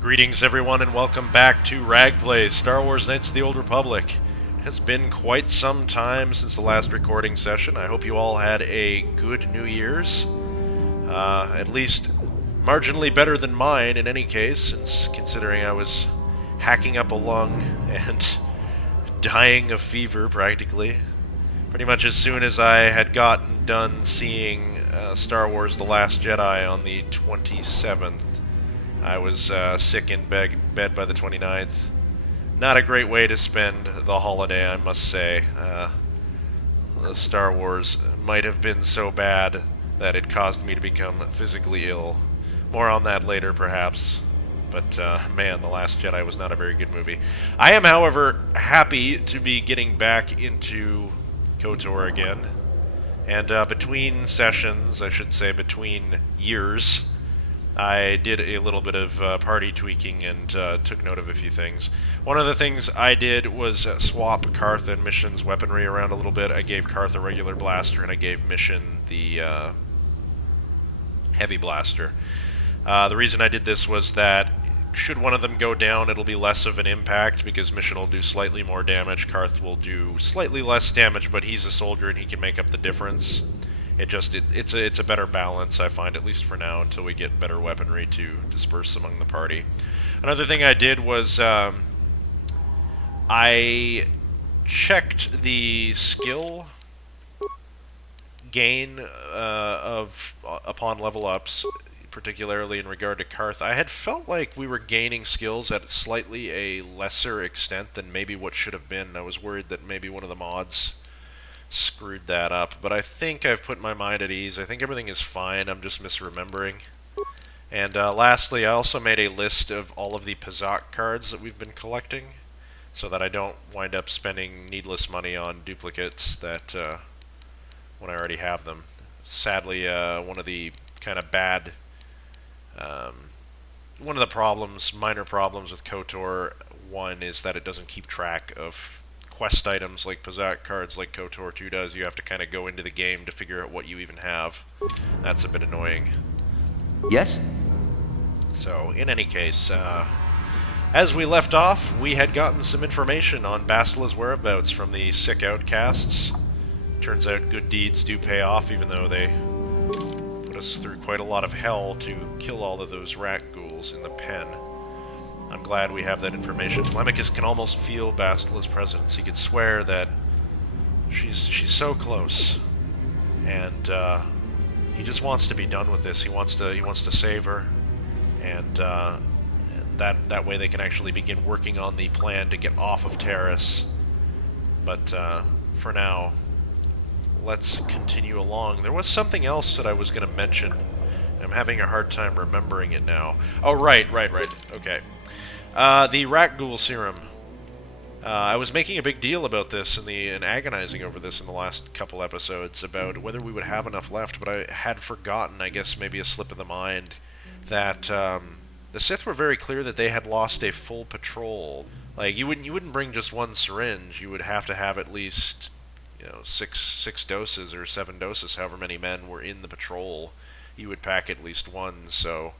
Greetings everyone and welcome back to Ragplay, Star Wars Knights of the Old Republic. It has been quite some time since the last recording session. I hope you all had a good New Year's. At least marginally better than mine in any case, since considering I was hacking up a lung and dying of fever practically. Pretty much as soon as I had gotten done seeing Star Wars The Last Jedi on the 27th, I was sick in bed by the 29th. Not a great way to spend the holiday, I must say. Star Wars might have been so bad that it caused me to become physically ill. More on that later, perhaps. But, man, The Last Jedi was not a very good movie. I am, however, happy to be getting back into KotOR again. And between sessions, I should say between years, I did a little bit of party tweaking and took note of a few things. One of the things I did was swap Karth and Mission's weaponry around a little bit. I gave Karth a regular blaster and I gave Mission the heavy blaster. The reason I did this was that should one of them go down, it'll be less of an impact because Mission will do slightly more damage. Karth will do slightly less damage, but he's a soldier and he can make up the difference. It's a better balance, I find, at least for now, until we get better weaponry to disperse among the party. Another thing I did was I checked the skill gain upon level ups, particularly in regard to Karth. I had felt like we were gaining skills at slightly a lesser extent than maybe what should have been. I was worried that maybe one of the mods screwed that up, but I think I've put my mind at ease. I think everything is fine. I'm just misremembering. And lastly, I also made a list of all of the Pazak cards that we've been collecting, so that I don't wind up spending needless money on duplicates that when I already have them. Sadly, one of the kind of bad, one of the problems, minor problems with KotOR, one is that it doesn't keep track of quest items like Pazak cards like KotOR 2 does. You have to kind of go into the game to figure out what you even have. That's a bit annoying. Yes? So, in any case, as we left off, we had gotten some information on Bastila's whereabouts from the sick outcasts. Turns out good deeds do pay off, even though they put us through quite a lot of hell to kill all of those rat ghouls in the pen. I'm glad we have that information. Telemachus can almost feel Bastila's presence. He could swear that she's so close, and he just wants to be done with this. He wants to save her, and that way they can actually begin working on the plan to get off of Terrace. But for now, let's continue along. There was something else that I was going to mention. I'm having a hard time remembering it now. Oh, right. Okay. The rat ghoul serum. I was making a big deal about this and agonizing over this in the last couple episodes about whether we would have enough left, but I had forgotten, I guess maybe a slip of the mind, that the Sith were very clear that they had lost a full patrol. Like, you wouldn't bring just one syringe. You would have to have at least, six doses or 7 doses, however many men were in the patrol. You would pack at least one, so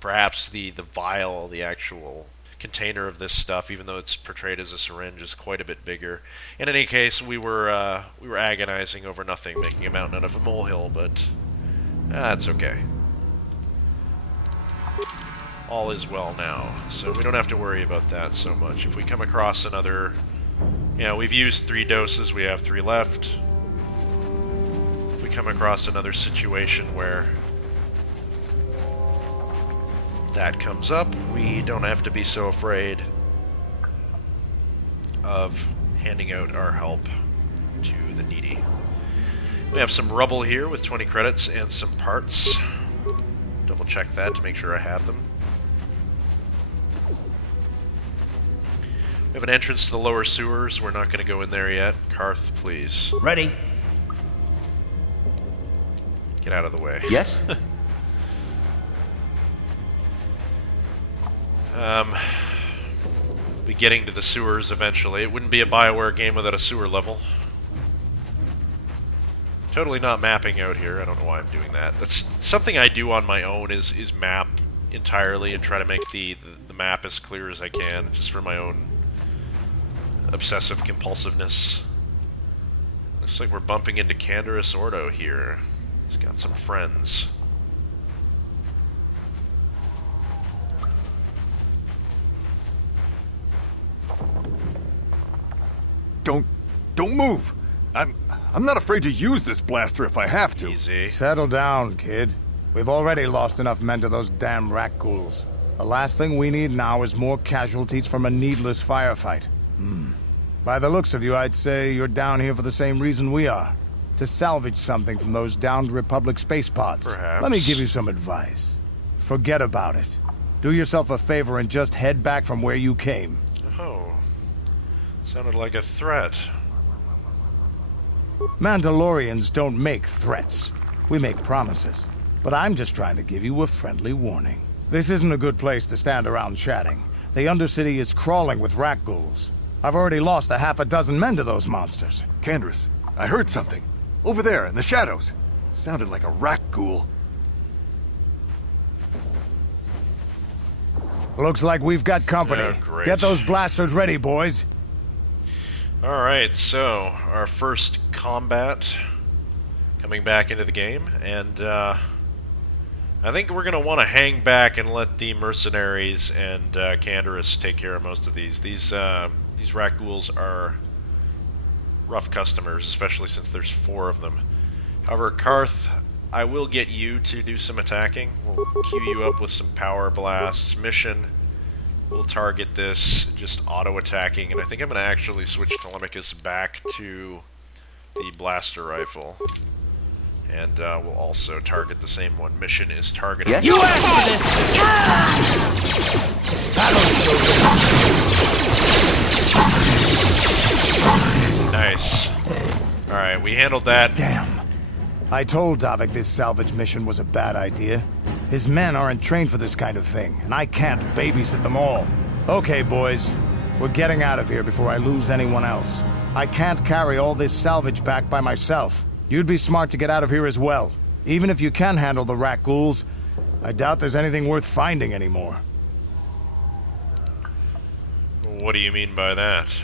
perhaps the vial, the actual container of this stuff, even though it's portrayed as a syringe, is quite a bit bigger. In any case, we were agonizing over nothing, making a mountain out of a molehill, but that's okay. All is well now, so we don't have to worry about that so much. If we come across another, we've used 3 doses, we have 3 left. If we come across another situation where that comes up, we don't have to be so afraid of handing out our help to the needy. We have some rubble here with 20 credits and some parts. Double check that to make sure I have them. We have an entrance to the lower sewers. We're not going to go in there yet. Karth, please. Ready. Get out of the way. Yes? Be getting to the sewers eventually. It wouldn't be a Bioware game without a sewer level. Totally not mapping out here. I don't know why I'm doing that. That's something I do on my own, is map entirely and try to make the map as clear as I can, just for my own obsessive compulsiveness. Looks like we're bumping into Canderous Ordo here. He's got some friends. Don't move. I'm not afraid to use this blaster if I have to. Easy. Settle down, kid. We've already lost enough men to those damn rat ghouls. The last thing we need now is more casualties from a needless firefight. By the looks of you, I'd say you're down here for the same reason we are. To salvage something from those downed Republic space pods. Perhaps. Let me give you some advice. Forget about it. Do yourself a favor and just head back from where you came. Oh. Sounded like a threat. Mandalorians don't make threats. We make promises. But I'm just trying to give you a friendly warning. This isn't a good place to stand around chatting. The Undercity is crawling with rat ghouls. I've already lost a half a dozen men to those monsters. Canderous, I heard something. Over there in the shadows. Sounded like a rat ghoul. Looks like we've got company. Oh, great. Get those blasters ready, boys. Alright, so our first combat coming back into the game, and I think we're going to want to hang back and let the mercenaries and Canderous take care of most of these. These rat ghouls are rough customers, especially since there's 4 of them. However, Karth, I will get you to do some attacking. We'll queue you up with some power blasts. Mission, we'll target this, just auto-attacking, and I think I'm going to actually switch Telemachus back to the blaster rifle. And we'll also target the same one. Mission is targeting. Yes. You asked for this! Nice. Alright, we handled that. Damn. I told Davik this salvage mission was a bad idea. His men aren't trained for this kind of thing, and I can't babysit them all. Okay, boys. We're getting out of here before I lose anyone else. I can't carry all this salvage back by myself. You'd be smart to get out of here as well. Even if you can handle the rat ghouls, I doubt there's anything worth finding anymore. What do you mean by that?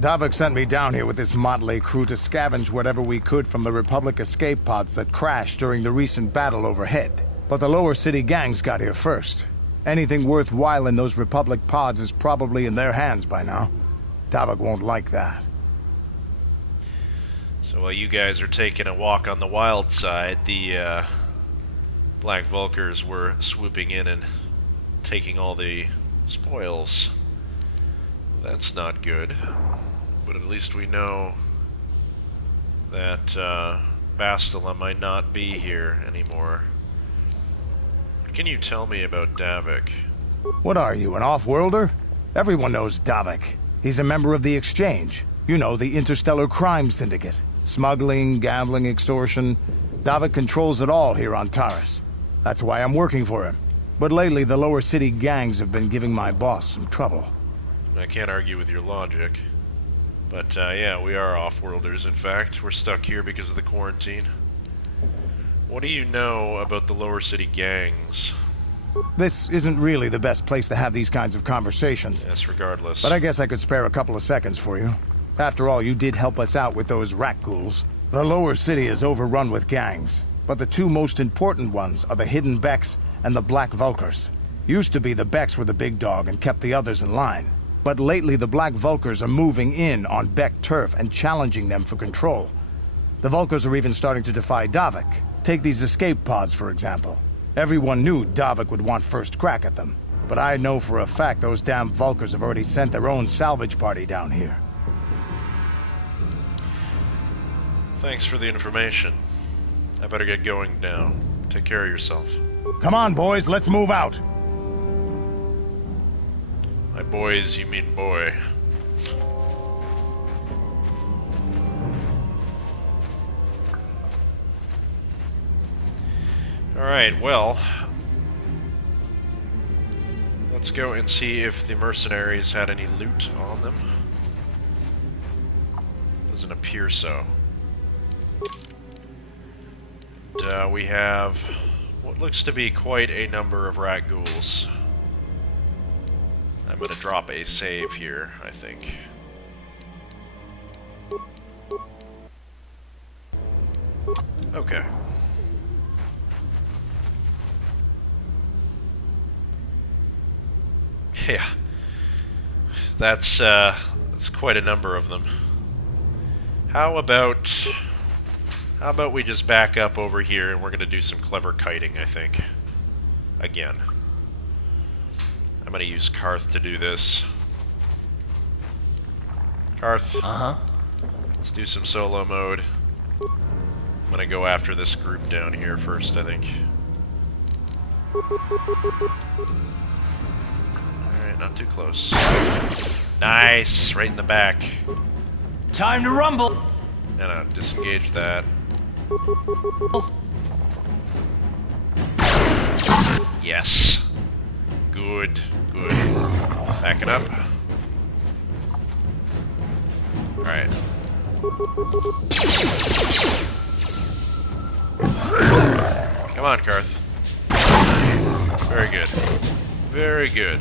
Davik sent me down here with this motley crew to scavenge whatever we could from the Republic escape pods that crashed during the recent battle overhead. But the lower city gangs got here first. Anything worthwhile in those Republic pods is probably in their hands by now. Davik won't like that. So while you guys are taking a walk on the wild side, the Black Vulkars were swooping in and taking all the spoils. That's not good. But at least we know that Bastila might not be here anymore. What can you tell me about Davik? What are you, an off-worlder? Everyone knows Davik. He's a member of the Exchange. You know, the interstellar crime syndicate. Smuggling, gambling, extortion. Davik controls it all here on Taris. That's why I'm working for him. But lately, the lower city gangs have been giving my boss some trouble. I can't argue with your logic. But, yeah, we are off-worlders, in fact. We're stuck here because of the quarantine. What do you know about the lower city gangs? This isn't really the best place to have these kinds of conversations. Yes, regardless. But I guess I could spare a couple of seconds for you. After all, you did help us out with those rat ghouls. The lower city is overrun with gangs. But the 2 most important ones are the Hidden Becks and the Black Vulkars. Used to be the Becks were the big dog and kept the others in line. But lately the Black Vulkars are moving in on Beck turf and challenging them for control. The Vulkars are even starting to defy Davik. Take these escape pods, for example. Everyone knew Davik would want first crack at them. But I know for a fact those damn Vulkars have already sent their own salvage party down here. Thanks for the information. I better get going now. Take care of yourself. Come on, boys, let's move out. By boys, you mean boy. Alright, well, let's go and see if the mercenaries had any loot on them. Doesn't appear so. And, we have what looks to be quite a number of rat ghouls. I'm going to drop a save here, I think. Okay. Yeah. That's quite a number of them. How about we just back up over here and we're going to do some clever kiting, I think. Again. I'm going to use Karth to do this. Karth. Uh-huh. Let's do some solo mode. I'm going to go after this group down here first, I think. Alright, not too close. Nice! Right in the back. Time to rumble. No, disengage that. Yes. Good, good. Backing up. Alright. Come on, Karth. Very good. Very good.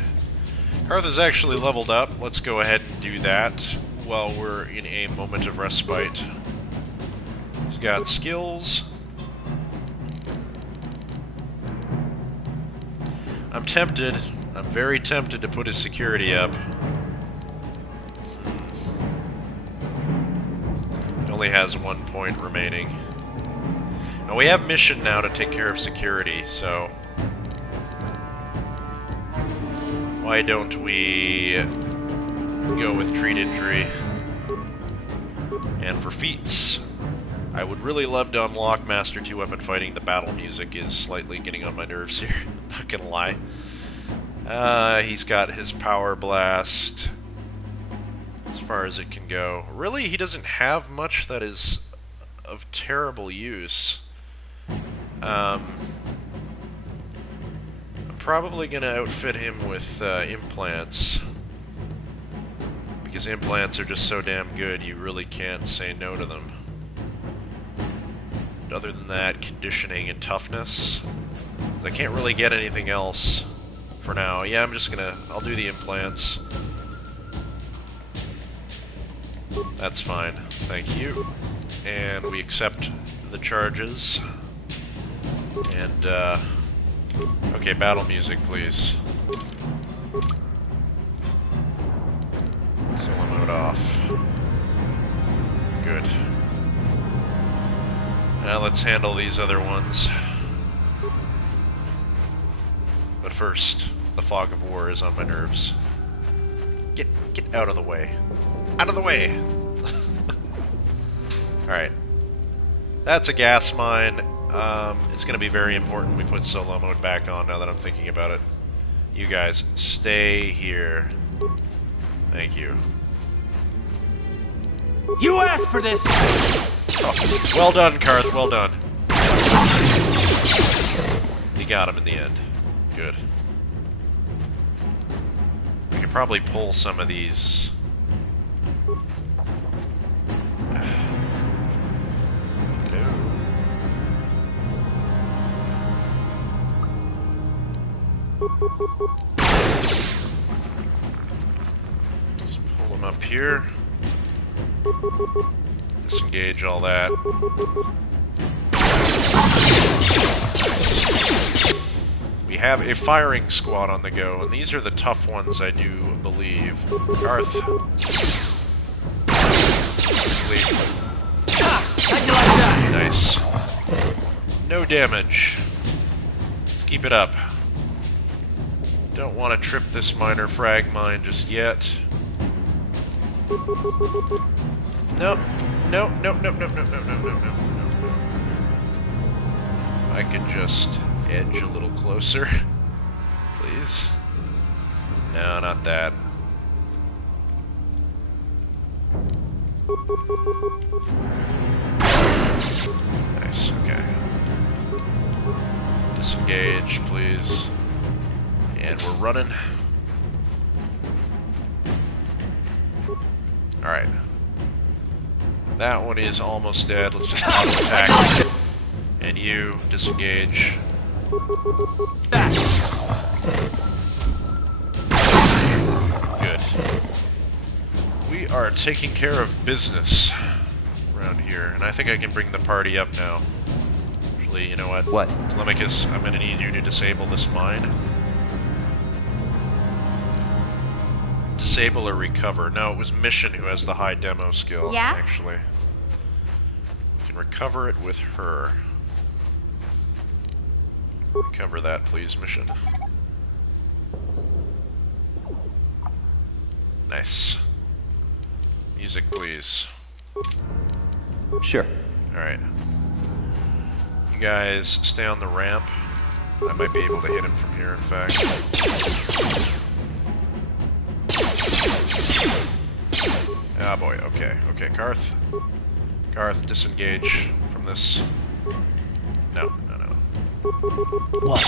Karth is actually leveled up. Let's go ahead and do that while we're in a moment of respite. He's got skills. I'm tempted. I'm very tempted to put his security up. He only has 1 point remaining. Now we have mission now to take care of security, so why don't we go with treat injury? And for feats, I would really love to unlock Master 2 Weapon Fighting. The battle music is slightly getting on my nerves here, not gonna lie. He's got his Power Blast as far as it can go. Really, he doesn't have much that is of terrible use. I'm probably gonna outfit him with implants, because implants are just so damn good, you really can't say no to them. But other than that, conditioning and toughness, I can't really get anything else for now. Yeah, I'll do the implants. That's fine, thank you. And we accept the charges. And, okay, battle music, please. Solo mode off. Good. Now let's handle these other ones. But first, the fog of war is on my nerves. Get out of the way. Out of the way! Alright. That's a gas mine. It's going to be very important we put solo mode back on now that I'm thinking about it. You guys, stay here. Thank you. You asked for this! Oh, well done, Karth, well done. You got him in the end. Good. We could probably pull some of these. Just pull them up here. Disengage all that. Nice. We have a firing squad on the go, and these are the tough ones, I do believe. Karth. Nice. No damage. Let's keep it up. Don't want to trip this minor frag mine just yet. Nope. Nope, nope, nope, nope, nope, nope, nope, nope, nope. I could just edge a little closer, please. No, not that. Nice, okay. Disengage, please. And we're running. Alright. That one is almost dead. Let's just auto attack. And you disengage. Good. We are taking care of business around here, and I think I can bring the party up now. Actually, you know what? What? Telemachus, I'm gonna need you to disable this mine. Disable or recover. No, it was Mission who has the high demo skill, Yeah? actually. We can recover it with her. Recover that, please, Mission. Nice. Music, please. Sure. Alright. You guys stay on the ramp. I might be able to hit him from here, in fact. Ah, boy. Okay. Okay, Garth. Garth, disengage from this. No. What?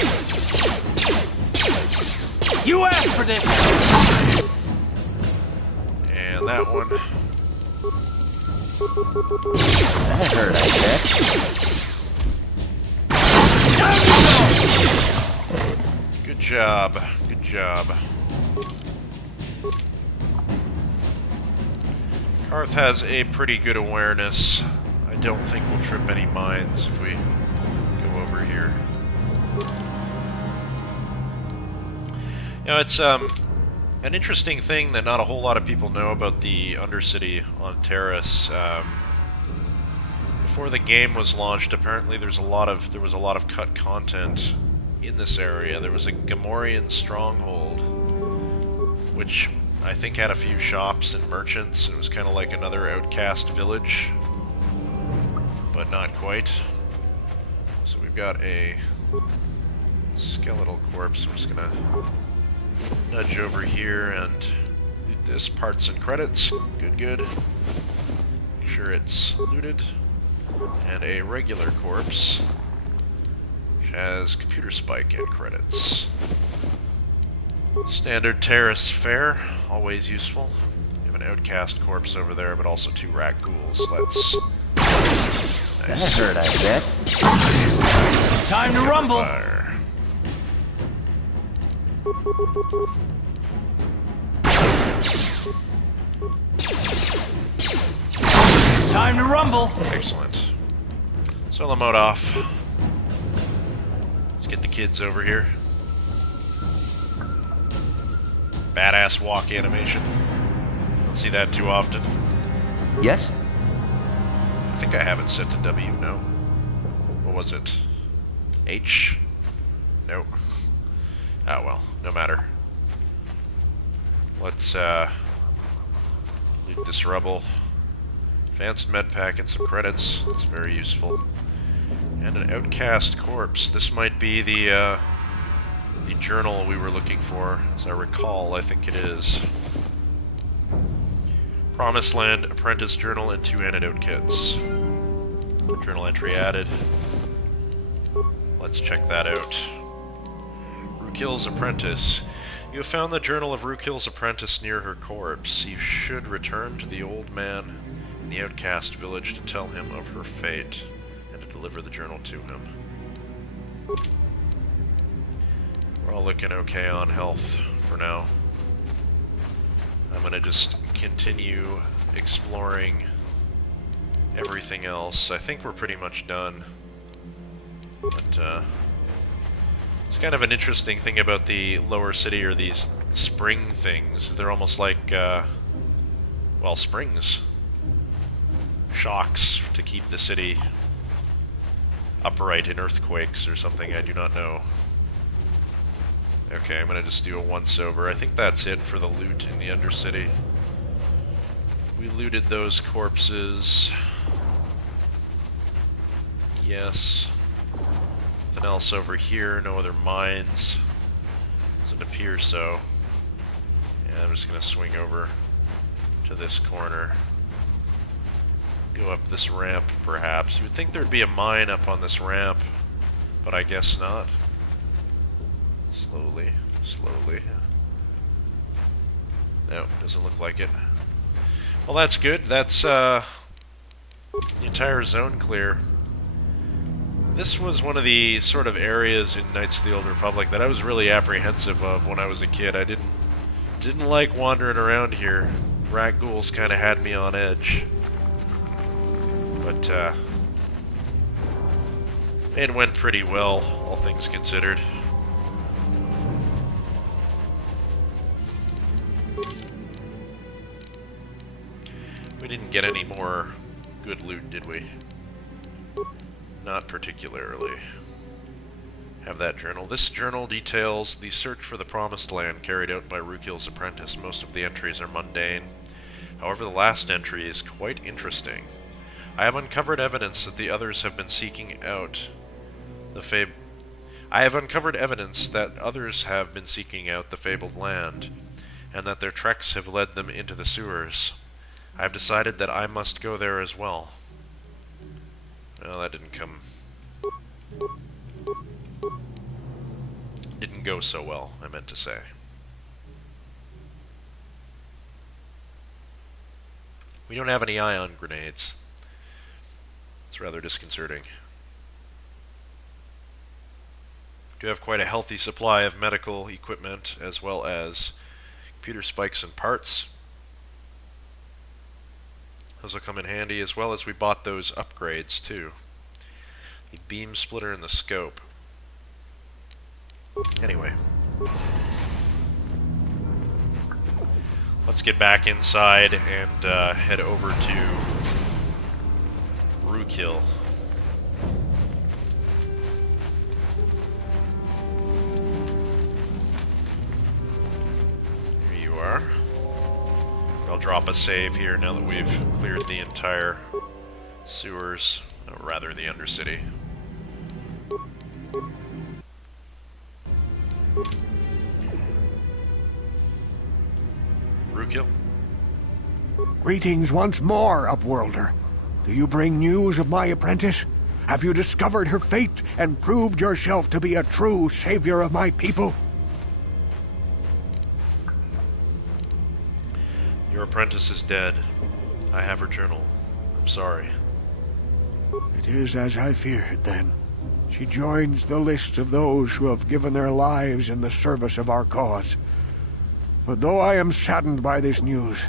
You asked for this! And that one. That hurt, I bet. Good job. Good job. Garth has a pretty good awareness. I don't think we'll trip any mines if we go over here. You know, it's an interesting thing that not a whole lot of people know about the Undercity on Terrace. Before the game was launched, apparently there was a lot of cut content in this area. There was a Gamorrean stronghold, which I think had a few shops and merchants. It was kind of like another outcast village, but not quite. So we've got a skeletal corpse. I'm just gonna nudge over here and loot this. Parts and credits. Good. Make sure it's looted. And a regular corpse, which has computer spike and credits. Standard terrace fare, always useful. We have an outcast corpse over there, but also 2 rat ghouls. Let's... Nice. That hurt, I bet. Time to rumble! Fire. Time to rumble! Excellent. Solo mode off. Let's get the kids over here. Badass walk animation. Don't see that too often. Yes? I think I have it set to W, no? What was it? H? No. Ah, well, no matter. Let's, loot this rubble. Advanced med pack and some credits. That's very useful. And an outcast corpse. This might be the journal we were looking for. As I recall, I think it is. Promised Land Apprentice Journal and 2 antidote kits. Journal entry added. Let's check that out. Rookill's Apprentice. You have found the journal of Rookill's apprentice near her corpse. You should return to the old man in the outcast village to tell him of her fate and to deliver the journal to him. We're all looking okay on health for now. I'm gonna just continue exploring everything else. I think we're pretty much done. But, it's kind of an interesting thing about the lower city, or these spring things. They're almost like, well, springs. Shocks to keep the city upright in earthquakes or something, I do not know. Okay, I'm gonna just do a once-over. I think that's it for the loot in the Undercity. We looted those corpses. Yes. Nothing else over here, no other mines. Doesn't appear so. Yeah, I'm just gonna swing over to this corner. Go up this ramp, perhaps. You would think there'd be a mine up on this ramp, but I guess not. Slowly. No, doesn't look like it. Well, that's good. That's the entire zone clear. This was one of the sort of areas in Knights of the Old Republic that I was really apprehensive of when I was a kid. I didn't like wandering around here. Rat ghouls kind of had me on edge. But, it went pretty well, all things considered. We didn't get any more good loot, did we? Not particularly. Have that journal. This journal details the search for the Promised Land carried out by Rukil's apprentice. Most of the entries are mundane. However, the last entry is quite interesting. I have uncovered evidence that the others have been seeking out the fabled land, and that their treks have led them into the sewers. I have decided that I must go there as well. Well, that didn't go so well, I meant to say. We don't have any ion grenades. It's rather disconcerting. We do have quite a healthy supply of medical equipment, as well as computer spikes and parts. Those will come in handy, as well as we bought those upgrades too. The beam splitter and the scope. Anyway. Let's get back inside and head over to Rukil. Here you are. I'll drop a save here now that we've cleared the entire sewers, or rather the Undercity. Rukil? Greetings once more, Upworlder. Do you bring news of my apprentice? Have you discovered her fate and proved yourself to be a true savior of my people? Your apprentice is dead. I have her journal. I'm sorry. It is as I feared, then. She joins the list of those who have given their lives in the service of our cause. But though I am saddened by this news,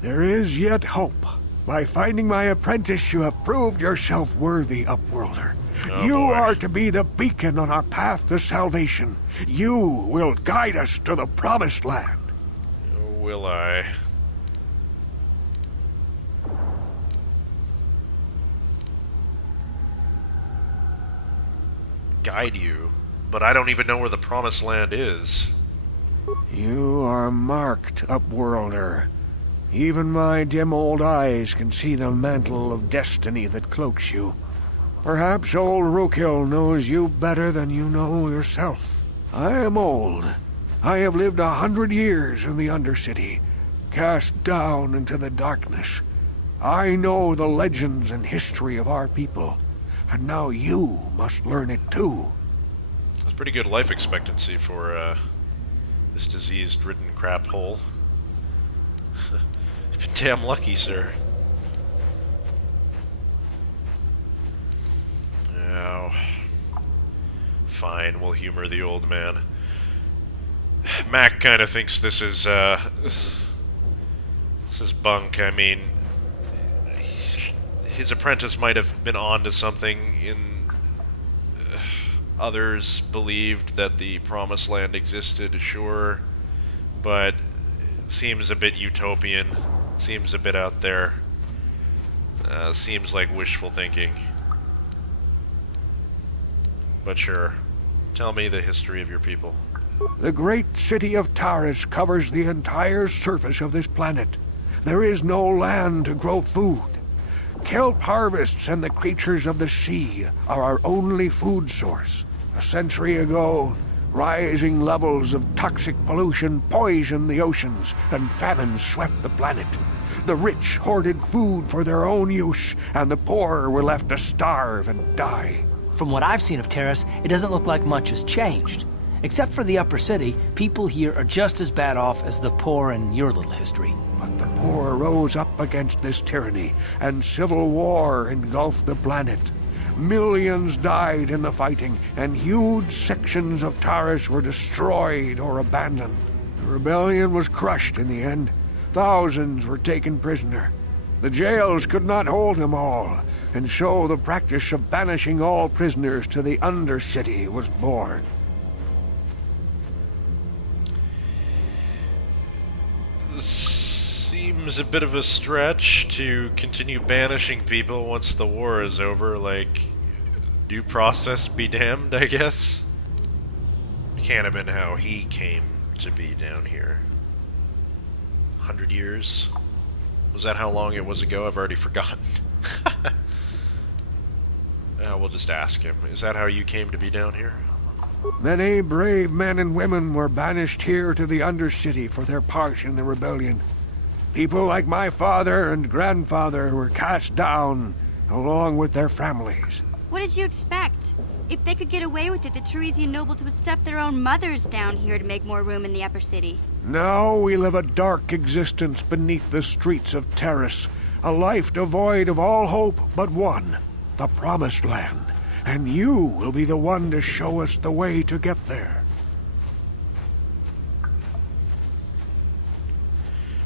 there is yet hope. By finding my apprentice, you have proved yourself worthy, Upworlder. Oh, you boy. are to be the beacon on our path to salvation. You will guide us to the Promised Land. Oh, will I? Guide you? But I don't even know where the Promised Land is. You are marked, Upworlder. Even my dim old eyes can see the mantle of destiny that cloaks you. Perhaps old Rukil knows you better than you know yourself. I am old. I have lived 100 years in the Undercity, cast down into the darkness. I know the legends and history of our people, and now you must learn it too. That's pretty good life expectancy for this diseased-ridden crap hole. You've been damn lucky, sir. Now, fine, we'll humor the old man. Mac kind of thinks this is bunk. I mean, his apprentice might have been onto something. Others believed that the Promised Land existed, sure, but it seems a bit utopian, seems a bit out there, seems like wishful thinking. But sure, tell me the history of your people. The great city of Taris covers the entire surface of this planet. There is no land to grow food. Kelp harvests and the creatures of the sea are our only food source. A century ago, rising levels of toxic pollution poisoned the oceans, and famine swept the planet. The rich hoarded food for their own use, and the poor were left to starve and die. From what I've seen of Terrace, it doesn't look like much has changed. Except for the upper city, people here are just as bad off as the poor in your little history. But the poor rose up against this tyranny, and civil war engulfed the planet. Millions died in the fighting, and huge sections of Taris were destroyed or abandoned. The rebellion was crushed in the end. Thousands were taken prisoner. The jails could not hold them all, and so the practice of banishing all prisoners to the Undercity was born. Seems a bit of a stretch to continue banishing people once the war is over, like, due process be damned, I guess? Can't have been how he came to be down here. 100 years? Was that how long it was ago? I've already forgotten. We'll just ask him. Is that how you came to be down here? Many brave men and women were banished here to the Undercity for their part in the rebellion. People like my father and grandfather were cast down, along with their families. What did you expect? If they could get away with it, the Teresian nobles would stuff their own mothers down here to make more room in the upper city. Now we live a dark existence beneath the streets of Taris, a life devoid of all hope but one, the Promised Land. And you will be the one to show us the way to get there.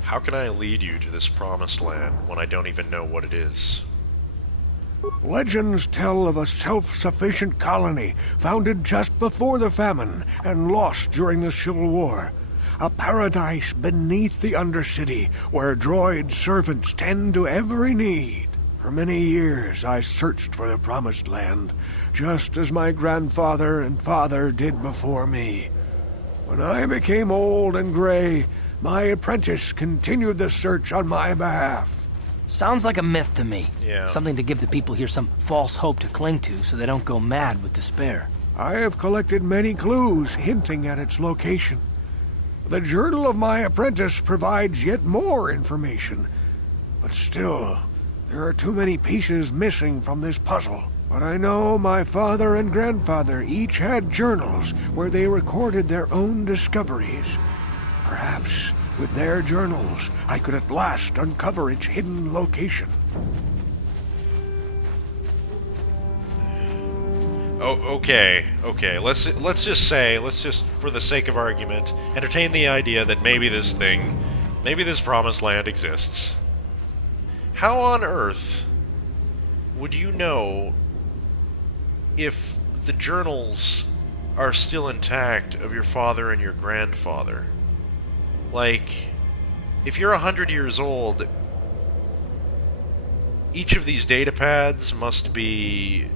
How can I lead you to this Promised Land when I don't even know what it is? Legends tell of a self-sufficient colony founded just before the famine and lost during the Civil War. A paradise beneath the Undercity where droid servants tend to every need. For many years I searched for the Promised Land, just as my grandfather and father did before me. When I became old and gray, my apprentice continued the search on my behalf. Sounds like a myth to me. Yeah. Something to give the people here some false hope to cling to so they don't go mad with despair. I have collected many clues hinting at its location. The journal of my apprentice provides yet more information. But still, there are too many pieces missing from this puzzle. But I know my father and grandfather each had journals where they recorded their own discoveries. Perhaps with their journals, I could at last uncover its hidden location. Oh, okay. Let's just, for the sake of argument, entertain the idea that maybe this Promised Land exists. How on earth would you know if the journals are still intact of your father and your grandfather? Like, if you're 100 years old, each of these data pads must be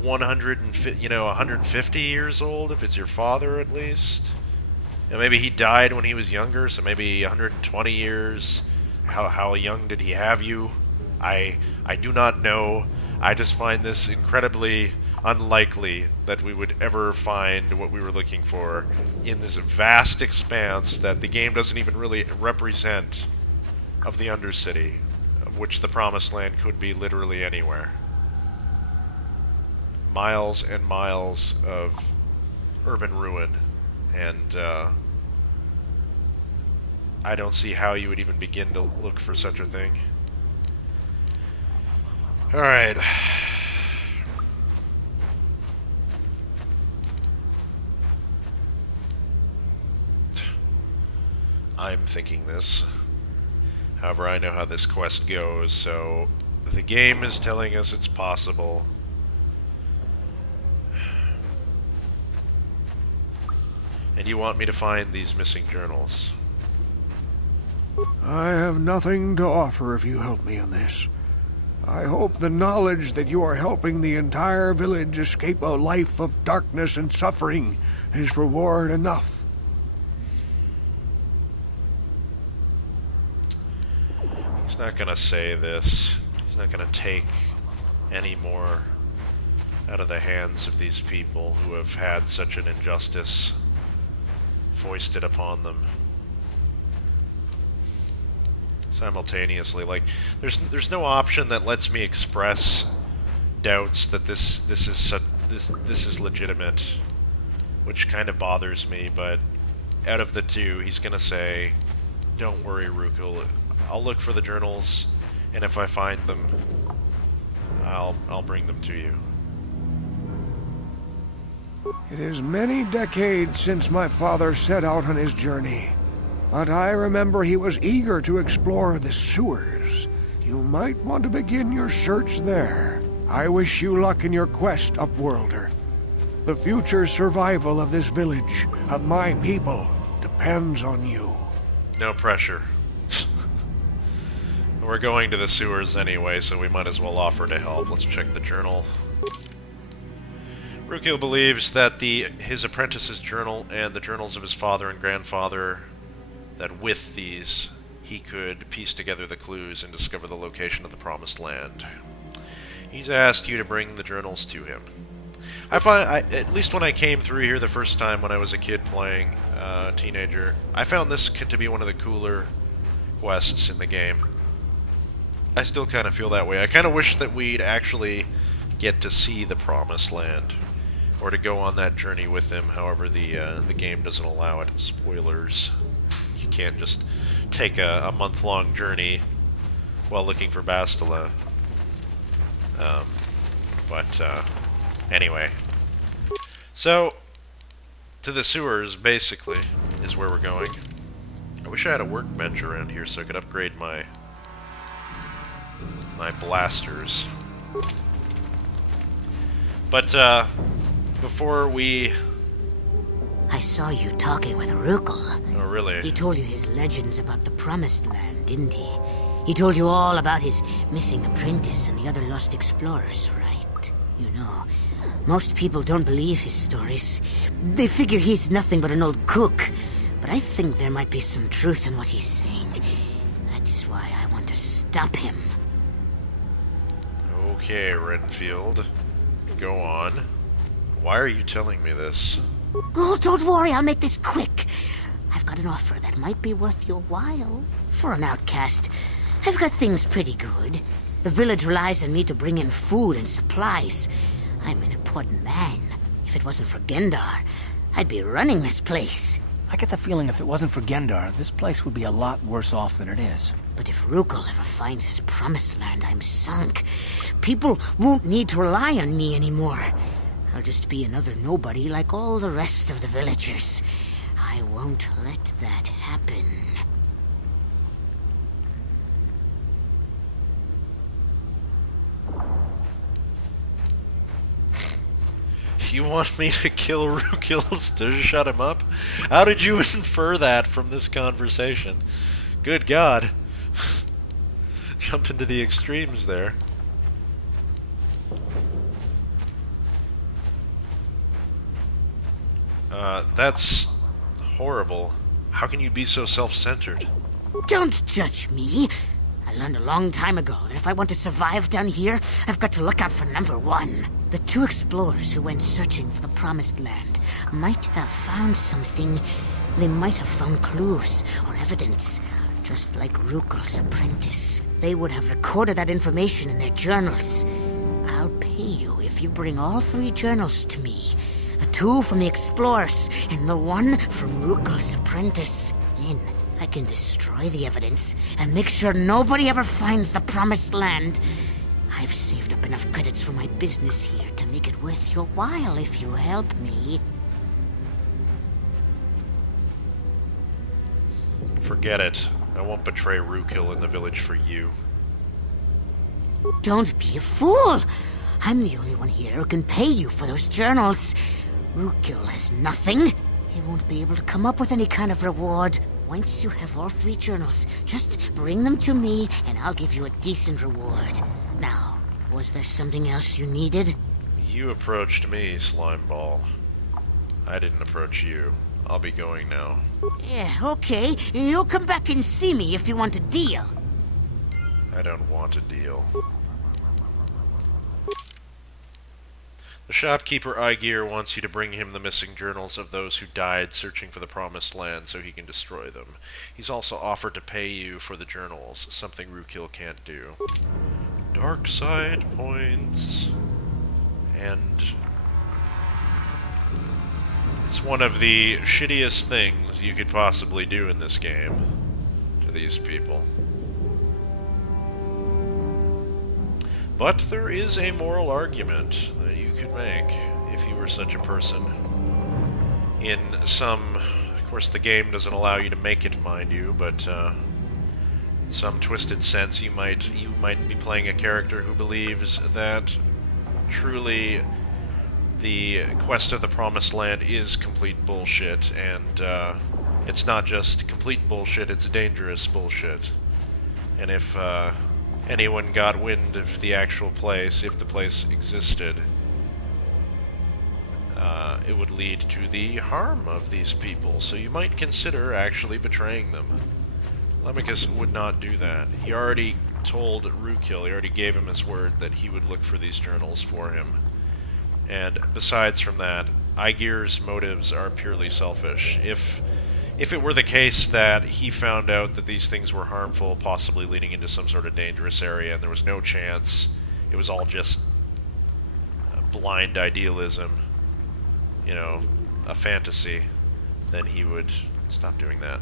150 years old, if it's your father at least. And maybe he died when he was younger, so maybe 120 years. How young did he have you? I do not know. I just find this incredibly unlikely that we would ever find what we were looking for in this vast expanse that the game doesn't even really represent of the Undercity, of which the Promised Land could be literally anywhere. Miles and miles of urban ruin, and I don't see how you would even begin to look for such a thing. Alright. I'm thinking this. However, I know how this quest goes, so the game is telling us it's possible. And you want me to find these missing journals? I have nothing to offer if you help me in this. I hope the knowledge that you are helping the entire village escape a life of darkness and suffering is reward enough. He's not gonna say this. He's not gonna take any more out of the hands of these people who have had such an injustice foisted upon them. Simultaneously, like, there's no option that lets me express doubts that this is legitimate, which kind of bothers me. But out of the two, he's gonna say, "Don't worry, Rukul. I'll look for the journals, and if I find them, I'll bring them to you. It is many decades since my father set out on his journey, but I remember he was eager to explore the sewers. You might want to begin your search there. I wish you luck in your quest, Upworlder. The future survival of this village, of my people, depends on you. No pressure. We're going to the sewers anyway, so we might as well offer to help. Let's check the journal. Rukil believes that his apprentice's journal and the journals of his father and grandfather, that with these he could piece together the clues and discover the location of the Promised Land. He's asked you to bring the journals to him. At least when I came through here the first time when I was a kid playing, teenager, I found this to be one of the cooler quests in the game. I still kind of feel that way. I kind of wish that we'd actually get to see the Promised Land, or to go on that journey with him. However, the game doesn't allow it. Spoilers. You can't just take a month-long journey while looking for Bastila. Anyway. So, to the sewers, basically, is where we're going. I wish I had a workbench around here so I could upgrade my blasters. But, before we... I saw you talking with Rukil. Oh, really? He told you his legends about the Promised Land, didn't he? He told you all about his missing apprentice and the other lost explorers, right? You know, most people don't believe his stories. They figure he's nothing but an old cook. But I think there might be some truth in what he's saying. That's why I want to stop him. Okay, Renfield. Go on. Why are you telling me this? Oh, don't worry, I'll make this quick. I've got an offer that might be worth your while. For an outcast, I've got things pretty good. The village relies on me to bring in food and supplies. I'm an important man. If it wasn't for Gendar, I'd be running this place. I get the feeling if it wasn't for Gendar, this place would be a lot worse off than it is. But if Rukil ever finds his Promised Land, I'm sunk. People won't need to rely on me anymore. I'll just be another nobody like all the rest of the villagers. I won't let that happen. You want me to kill Rukil to shut him up? How did you infer that from this conversation? Good God. Jump into the extremes there. That's horrible. How can you be so self-centered? Don't judge me. I learned a long time ago that if I want to survive down here, I've got to look out for number one. The two explorers who went searching for the Promised Land might have found something. They might have found clues or evidence, just like Rukil's apprentice. They would have recorded that information in their journals. I'll pay you if you bring all three journals to me. The two from the explorers and the one from Rukil's apprentice. Then I can destroy the evidence and make sure nobody ever finds the Promised Land. I've saved up enough credits for my business here to make it worth your while if you help me. Forget it. I won't betray Rukil in the village for you. Don't be a fool! I'm the only one here who can pay you for those journals. Rukil has nothing. He won't be able to come up with any kind of reward. Once you have all three journals, just bring them to me and I'll give you a decent reward. Now, was there something else you needed? You approached me, Slimeball. I didn't approach you. I'll be going now. Yeah, okay. You'll come back and see me if you want a deal. I don't want a deal. The shopkeeper Igear wants you to bring him the missing journals of those who died searching for the Promised Land so he can destroy them. He's also offered to pay you for the journals, something Rukil can't do. Dark side points. And it's one of the shittiest things you could possibly do in this game to these people. But there is a moral argument that you could make if you were such a person. In some, of course the game doesn't allow you to make it, mind you, but in some twisted sense you might be playing a character who believes that truly the quest of the Promised Land is complete bullshit, and it's not just complete bullshit, it's dangerous bullshit. And if anyone got wind of the actual place, if the place existed, it would lead to the harm of these people, so you might consider actually betraying them. Lemicus would not do that. He already told Rookil, he already gave him his word that he would look for these journals for him. And besides from that, Aegir's motives are purely selfish. If it were the case that he found out that these things were harmful, possibly leading into some sort of dangerous area, and there was no chance, it was all just blind idealism, you know, a fantasy, then he would stop doing that.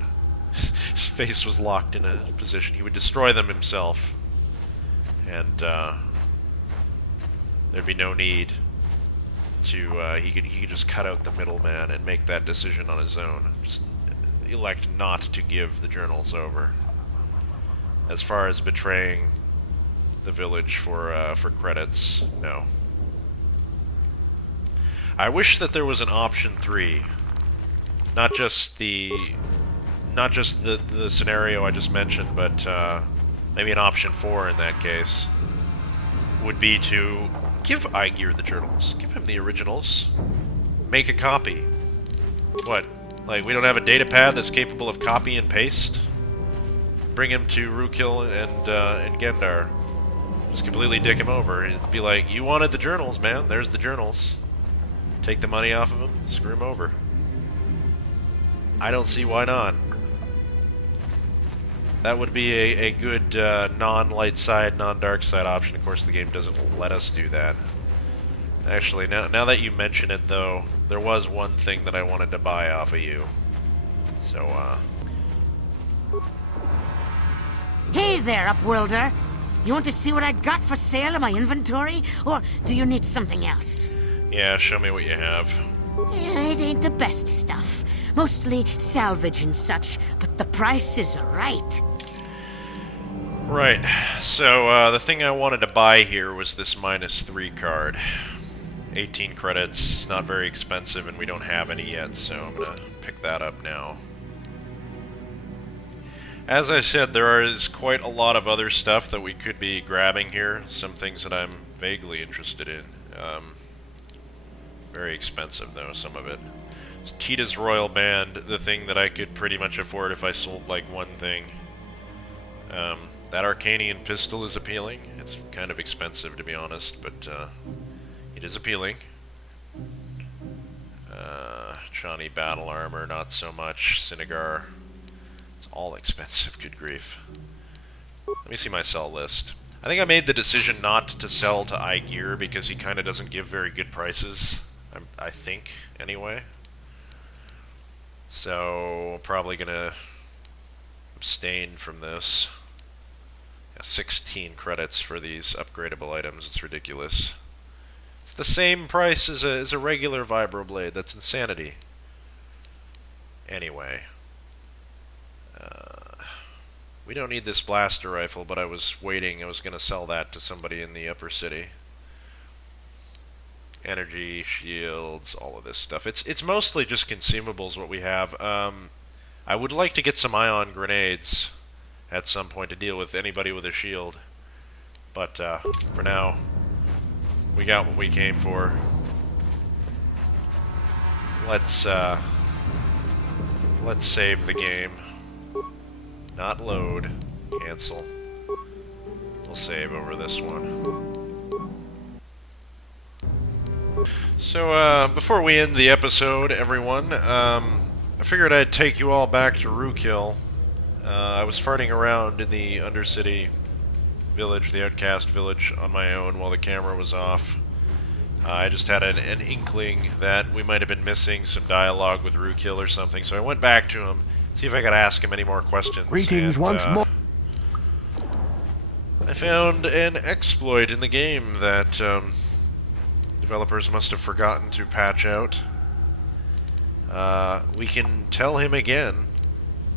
His face was locked in a position. He would destroy them himself, and there'd be no need to, he could just cut out the middleman and make that decision on his own. Just elect not to give the journals over. As far as betraying the village for credits, no. I wish that there was an option 3. Not just the scenario I just mentioned, but maybe an option 4 in that case would be to give Aegir the journals. Give him the originals. Make a copy. What? Like, we don't have a datapad that's capable of copy and paste? Bring him to Rookil and Gendar. Just completely dick him over. It'd be like, you wanted the journals, man. There's the journals. Take the money off of him. Screw him over. I don't see why not. That would be a good non-light side, non-dark side option. Of course, the game doesn't let us do that. Actually, now that you mention it, though, there was one thing that I wanted to buy off of you. So, Hey there, Upworlder. You want to see what I got for sale in my inventory? Or do you need something else? yeah, show me what you have. It ain't the best stuff. Mostly salvage and such, but the prices are right. Right, so the thing I wanted to buy here was this -3 card. 18 credits, not very expensive, and we don't have any yet, so I'm gonna pick that up now. As I said, there is quite a lot of other stuff that we could be grabbing here, some things that I'm vaguely interested in. Very expensive, though, some of it. It's Tita's Royal Band, the thing that I could pretty much afford if I sold, like, one thing. That Arcanian pistol is appealing. It's kind of expensive, to be honest, but it is appealing. Chani Battle Armor, not so much. Sinagar, it's all expensive, good grief. Let me see my sell list. I think I made the decision not to sell to Aegir because he kind of doesn't give very good prices. I think, anyway. So, probably gonna abstain from this. Yeah, 16 credits for these upgradable items, it's ridiculous. It's the same price as a regular vibroblade, that's insanity. Anyway. We don't need this blaster rifle, but I was waiting, I was gonna sell that to somebody in the upper city. Energy, shields, all of this stuff. It's mostly just consumables, what we have. I would like to get some ion grenades at some point to deal with anybody with a shield. But for now, we got what we came for. Let's save the game. Not load. Cancel. We'll save over this one. So, before we end the episode, everyone, I figured I'd take you all back to Rookil. I was farting around in the Undercity village, the outcast village, on my own while the camera was off. I just had an inkling that we might have been missing some dialogue with Rookil or something, so I went back to him, see if I could ask him any more questions. Greetings and, once more. I found an exploit in the game that developers must have forgotten to patch out. We can tell him again,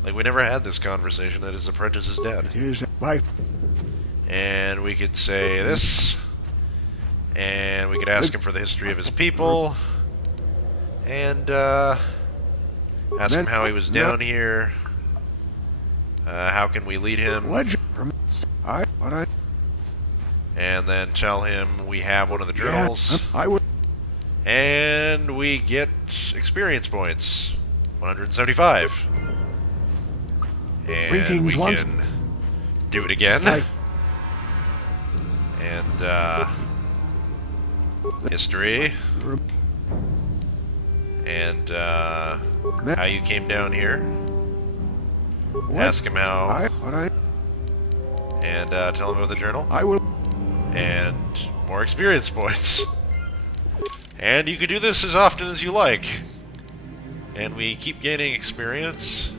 like we never had this conversation, that his apprentice is dead. It is my... And we could say this, and we could ask him for the history of his people, and ask him how he was down here. How can we lead him? And then tell him we have one of the journals. I would. And we get experience points. 175. And Greetings, we once. can do it again. And, history. And, how you came down here. Ask him how. And, tell him about the journal. I will. And more experience points. And you can do this as often as you like. And we keep gaining experience.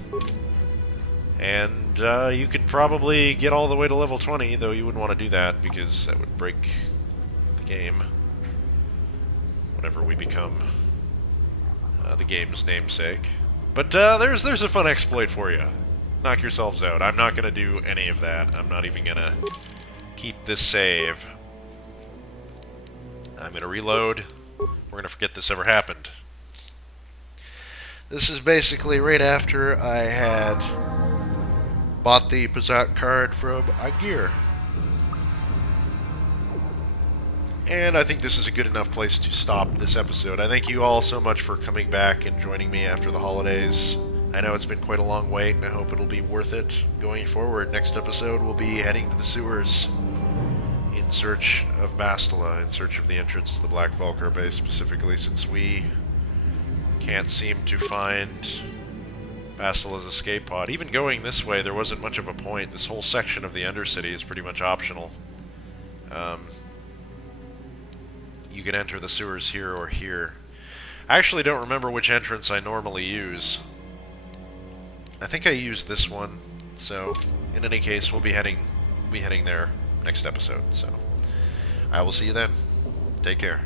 And you could probably get all the way to level 20, though you wouldn't want to do that because that would break the game. Whenever we become the game's namesake. But there's a fun exploit for you. Knock yourselves out. I'm not going to do any of that. I'm not even going to keep this save. I'm going to reload. We're going to forget this ever happened. This is basically right after I had bought the Pazat card from Agir. And I think this is a good enough place to stop this episode. I thank you all so much for coming back and joining me after the holidays. I know it's been quite a long wait, and I hope it'll be worth it going forward. Next episode, we'll be heading to the sewers in search of Bastila, in search of the entrance to the Black Vulcar base, specifically since we can't seem to find Bastila's escape pod. Even going this way, there wasn't much of a point. This whole section of the Undercity is pretty much optional. You can enter the sewers here or here. I actually don't remember which entrance I normally use. I think I used this one, so in any case, we'll be heading there next episode. So I will see you then. Take care.